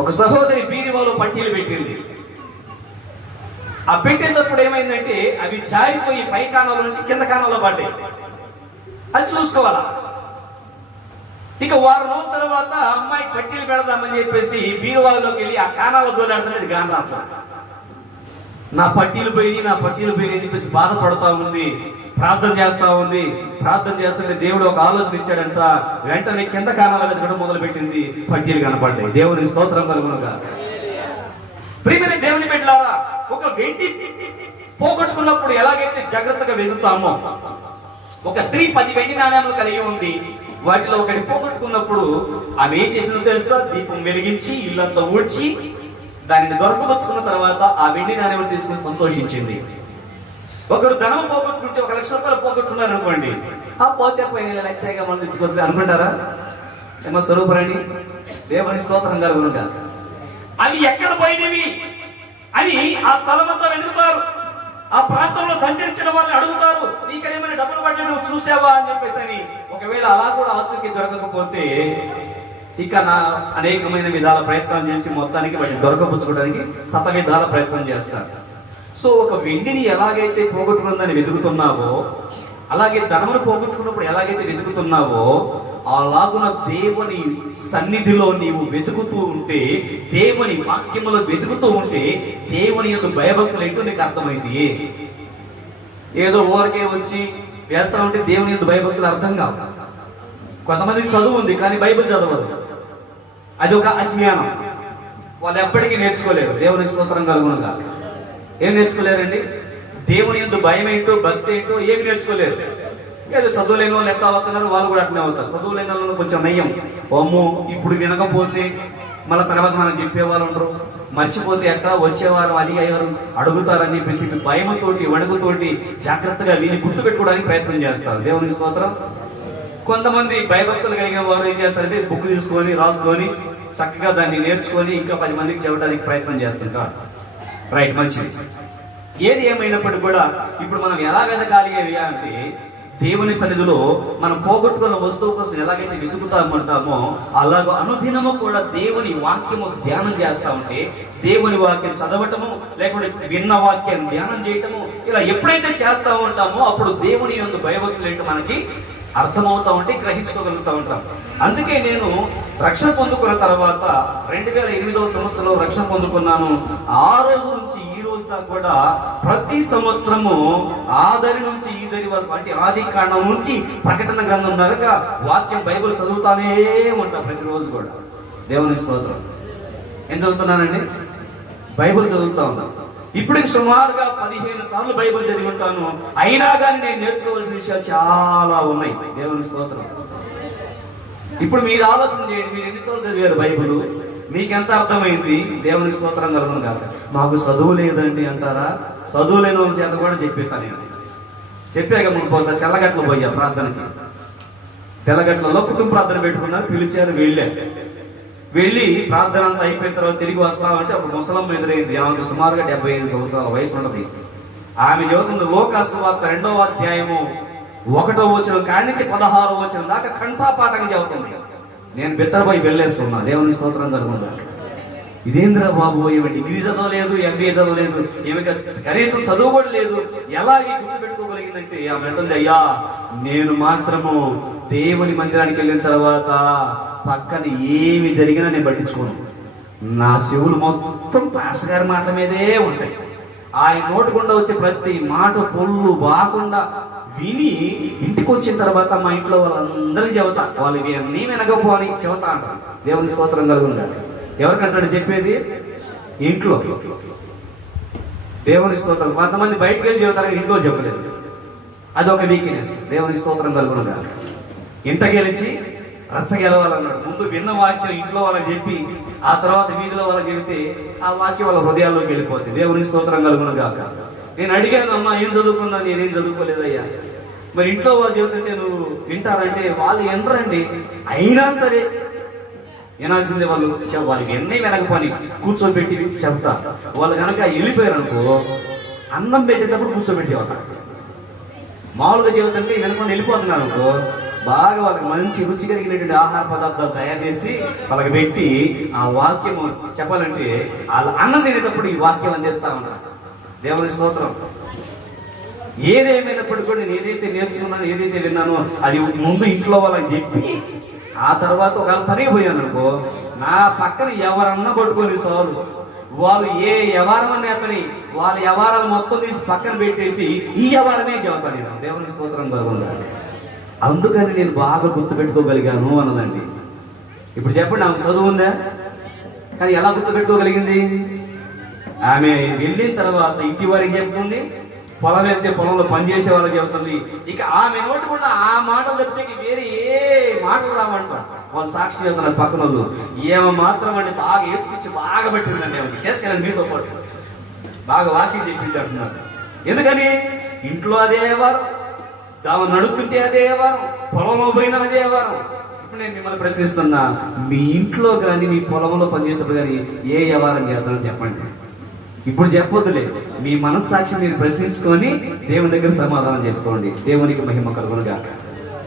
ఒక సహోదరి బీరువాలో పట్టీలు పెట్టింది. ఆ పెట్టేటప్పుడు ఏమైందంటే అవి జారిపోయి పై కాణంలో నుంచి కింద కాణంలో పడ్డాయి. అది చూసుకోవాలా? ఇక వారం రోజుల తర్వాత అమ్మాయి పట్టీలు పెడదామని చెప్పేసి బీరువాలోకి వెళ్ళి ఆ కాణాల దోలాడుతున్నది గాన రాట్లా నా పట్టీలు పోయి నా పట్టీలు పోయి అని చెప్పేసి బాధపడతా ఉంది ప్రార్థన చేస్తా ఉంది. ప్రార్థన చేస్తుంటే దేవుడు ఒక ఆలోచన ఇచ్చాడంట వెంటనే కింద కారణాలు వెతకడం మొదలు పెట్టింది పట్టీలు కనపడ్డాయి. దేవుని స్తోత్రం కలుగునుగా. ప్రియమైన దేవుని బిడ్డలారా ఒక వెండి పోగొట్టుకున్నప్పుడు ఎలాగైతే జాగ్రత్తగా వెతుకుతామో ఒక స్త్రీ పది వెండి నాణ్యాలు కలిగి ఉంది వాటిలో ఒకటి పోగొట్టుకున్నప్పుడు ఆమె ఏం చేసిందో తెలుసా? దీపం వెలిగించి ఇల్లంతా ఊడ్చి దానిని దొరకవచ్చుకున్న తర్వాత ఆ వెండి నాణ్యం తీసుకుని సంతోషించింది. ఒకరు ధనం పోగొట్టుకుంటే ఒక లక్ష రూపాయలు పోగొట్టుకున్నారు అనుకోండి ఆ పోతే పోయిన లక్షగా మనం తెచ్చుకోవచ్చు అనుకుంటారా? ఏమో స్వరూపరాణి దేవుని స్తోత్రం కలుగునుగా అవి ఎక్కడ పోయినవి అని ఆ స్థలం అంతా వెతుకుతారు. ఆ ప్రాంతంలో సంచరించిన వాళ్ళని అడుగుతారు నీకేమైనా డబ్బులు పడ్డా నువ్వు చూసావా? అని చెప్పేసి అని. ఒకవేళ అలా కూడా ఆచూకీ దొరకకపోతే ఇక నా అనేకమైన విధాల ప్రయత్నాలు చేసి మొత్తానికి వాటిని దొరకపుచ్చుకోవడానికి శత విధాల ప్రయత్నం చేస్తారు. సో ఒక వెండిని ఎలాగైతే పోగొట్టుకుందని వెతుకుతున్నావో అలాగే ధనమును పోగొట్టుకున్నప్పుడు ఎలాగైతే వెతుకుతున్నావో అలాగున దేవుని సన్నిధిలో నీవు వెతుకుతూ ఉంటే దేవుని వాక్యములో వెతుకుతూ ఉంటే దేవుని యొక్క భయభక్తులు ఏంటో నీకు అర్థమైంది. ఏదో ఊరికే వచ్చి వెళ్తా ఉంటే దేవుని యొక్క భయభక్తులు అర్థం కావు. కొంతమందికి చదువు ఉంది కానీ బైబిల్ చదవదు. అది ఒక అజ్ఞానం. వాళ్ళు ఎప్పటికీ నేర్చుకోలేరు. దేవుని స్తోత్రం కలుగునుగా ఏం నేర్చుకోలేరండి? దేవుని ఎందు భయం ఏంటో భక్తి ఏంటో ఏం నేర్చుకోలేరు. ఏదో చదువులేని వాళ్ళు ఎట్లా అవుతున్నారు? వాళ్ళు కూడా అట్నే అవుతారు. చదువులేని వాళ్ళు కొంచెం నయ్యం. అమ్మో ఇప్పుడు వినకపోతే మళ్ళీ తర్వాత మనం చెప్పేవాళ్ళు ఉండరు. మర్చిపోతే ఎక్కడ? వచ్చేవారు అది అయ్యారు అడుగుతారని చెప్పేసి భయముతోటి వణుకుతోటి జాగ్రత్తగా వీళ్ళు గుర్తుపెట్టుకోవడానికి ప్రయత్నం చేస్తారు. దేవుని స్తోత్రం. కొంతమంది భయభక్తులు కలిగిన వారు ఏం చేస్తారంటే బుక్ తీసుకొని రాసుకొని చక్కగా దాన్ని నేర్చుకొని ఇంకా పది మందికి చెప్పడానికి ప్రయత్నం చేస్తుంటారు. రైట్ మంచిది. ఏది ఏమైనప్పటికీ కూడా ఇప్పుడు మనం ఎలా వెతకాలి అంటే దేవుని సన్నిధిలో మనం పోగొట్టుకున్న వస్తువు కోసం ఎలాగైతే వెతుకుతామంటామో అలాగ అనుదినము కూడా దేవుని వాక్యము ధ్యానం చేస్తా ఉంటే దేవుని వాక్యం చదవటము లేకుంటే విన్న వాక్యాన్ని ధ్యానం చేయటము ఇలా ఎప్పుడైతే చేస్తా ఉంటామో అప్పుడు దేవుని యొక్క భయభక్తులు ఏంటో మనకి? అర్థమవుతా ఉంటే గ్రహించుకోగలుగుతూ ఉంటాం. అందుకే నేను రక్షణ పొందుకున్న తర్వాత రెండు వేల ఎనిమిదవ సంవత్సరంలో రక్షణ పొందుకున్నాను. ఆ రోజు నుంచి ఈ రోజు దాకా కూడా ప్రతి సంవత్సరము ఆదరి నుంచి ఈ దరి వరకు అంటే ఆది కాండం నుంచి ప్రకటన గ్రంథం దాకా వాక్యం బైబిల్ చదువుతానే ఉంటా ప్రతిరోజు కూడా. దేవుని స్తోత్రం. ఏం చదువుతున్నానండి? బైబిల్ చదువుతా ఉన్నాను ఇప్పటికి సుమారుగా పదిహేను సార్లు బైబిల్ చదివి ఉంటాను. అయినా కానీ నేను నేర్చుకోవాల్సిన విషయాలు చాలా ఉన్నాయి. దేవుని స్తోత్రం. ఇప్పుడు మీరు ఆలోచన చేయండి మీరు ఎన్నిసార్లు చదివారు బైబిల్? మీకెంత అర్థమైంది? దేవుని స్తోత్రం కలగను కాక మాకు చదువు లేదండి అంటారా? చదువు లేని వాళ్ళ చేత కూడా చెప్పేస్తాను నేను. చెప్పాక ముందు ఒకసారి తెల్లగట్ల పోయా ప్రార్థనకి. తెల్లగట్లలో కుటుంబ ప్రార్థన పెట్టుకున్నారు పిలిచారు వెళ్ళారు వెళ్ళి ప్రార్థన అంతా అయిపోయిన తర్వాత తిరిగి వస్తామంటే అప్పుడు ముసలమ్మ ఎదురైంది. ఆమెకి సుమారుగా డెబ్బై ఐదు సంవత్సరాల వయసు ఉన్నది. ఆమె చదువుతుంది లోకాసువార్త రెండవ అధ్యాయము ఒకటో వచనం కాడి నుంచి పదహారో వచనం దాకా కంఠాపాఠంగా చదువుతుంది నేను బిత్తరపై వెళ్ళేసుకున్నా దేవుని స్తోత్రం కలుగుందా ఇదేంద్ర బాబు ఏమి డిగ్రీ చదవలేదు ఎంబీఏ చదవలేదు ఏమి కనీసం చదువు కూడా లేదు. ఎలా ఈ గుర్తు పెట్టుకోగలిగిందంటే ఆమె అంటుంది అయ్యా నేను మాత్రము దేవుని మందిరానికి వెళ్ళిన తర్వాత పక్కన ఏమి జరిగినా నేను పట్టించుకోను. నా శివులు మొత్తం పాస్ గారి మాట మీదే ఉంటాయి. ఆయన నోటుకుండా వచ్చే ప్రతి మాట పొల్లు బాకుండా విని ఇంటికి వచ్చిన తర్వాత మా ఇంట్లో వాళ్ళందరూ చెబుతా. వాళ్ళు ఇవన్నీ వినకపోని చెబుతా అంటారు దేవుని స్తోత్రం కలుగుండాలి ఎవరికంటాడు చెప్పేది? ఇంట్లో. దేవుని స్తోత్రం. కొంతమంది బయటకు వెళ్ళి చెబుతారు ఇంట్లో చెప్పలేదు. అది ఒక వీక్నెస్ దేవుని స్తోత్రం కలుగునుగా ఇంట గెలిచి రచ్చ గెలవాలన్నాడు. ముందు విన్న వాక్యం ఇంట్లో వాళ్ళకి చెప్పి ఆ తర్వాత వీధిలో వాళ్ళకి చెబితే ఆ వాక్యం వాళ్ళ హృదయాల్లోకి వెళ్ళిపోతుంది దేవుని స్తోత్రం కలుగునుగాక నేను అడిగాను అమ్మా ఏం చదువుకున్నా నేనేం చదువుకోలేదయ్యా. మరి ఇంట్లో వాళ్ళు చెబుతుంటే నువ్వు వింటారంటే వాళ్ళు ఎంతరండి అయినా సరే వినాల్సిందే వాళ్ళు చె- వాళ్ళకి ఎన్ని వినకపోని కూర్చోబెట్టి చెప్తా. వాళ్ళు కనుక వెళ్ళిపోయారు అనుకో అన్నం పెట్టేటప్పుడు కూర్చోబెట్టేవాళ్ళ. మామూలుగా చెబుతుంటే వెనకొని వెళ్ళిపోతున్నారు అనుకో బాగా వాళ్ళకి మంచి రుచి కలిగినటువంటి ఆహార పదార్థాలు తయారు చేసి వాళ్ళకి పెట్టి ఆ వాక్యము చెప్పాలంటే వాళ్ళ అన్నం తినేటప్పుడు ఈ వాక్యం అందిస్తా ఉంటారు దేవుని స్తోత్రం. ఏదేమైనప్పటికీ కూడా నేను నేర్చుకున్నాను ఏదైతే విన్నానో అది ముందు ఇంట్లో వాళ్ళకి చెప్పి ఆ తర్వాత ఒకవేళ పని పోయాను అనుకో నా పక్కన ఎవరన్నా పట్టుకొని సాలు. వాళ్ళు ఏ వ్యవహారం అనే అతని వాళ్ళ వ్యవహారాలు మొత్తం తీసి పక్కన పెట్టేసి ఈ వ్యవహారమే చెబుతాను నేను దేవుని స్తోత్రం బాగుందా. అందుకని నేను బాగా గుర్తుపెట్టుకోగలిగాను అన్నదండి. ఇప్పుడు చెప్పండి ఆమె చదువు ఉందా? కానీ ఎలా గుర్తుపెట్టుకోగలిగింది? ఆమె వెళ్ళిన తర్వాత ఇంటి వారికి చెప్తుంది? పొలం వెళ్తే పొలంలో పనిచేసే వాళ్ళకి చెబుతుంది. ఇక ఆమె నోటి కూడా ఆ మాటలు చెప్తే వేరే ఏ మాటలు రావంటారు వాళ్ళు సాక్షి చెప్తున్నారు పక్కన వాళ్ళు ఏమో మాత్రం అంటే బాగా వేసుకొచ్చి బాగా పెట్టిందండి ఆమెకి. తీసుకెళ్ళండి మీతో పాటు. బాగా వాకింగ్ చెప్పింది అంటున్నారు ఎందుకని? ఇంట్లో అదే వారం తాము నడుపుతుంటే అదే వారం పొలంలో పోయినా అదే వారం ఇప్పుడు నేను మిమ్మల్ని ప్రశ్నిస్తున్నా. మీ ఇంట్లో కానీ మీ పొలంలో పనిచేసినప్పుడు కానీ ఏ వ్యవహారం చేద్దామో చెప్పండి. ఇప్పుడు చెప్పొద్దులే. మీ మనస్సాక్షి మీరు ప్రశ్నించుకొని దేవుని దగ్గర సమాధానం చెప్పుకోండి. దేవునికి మహిమ కలుగునుగా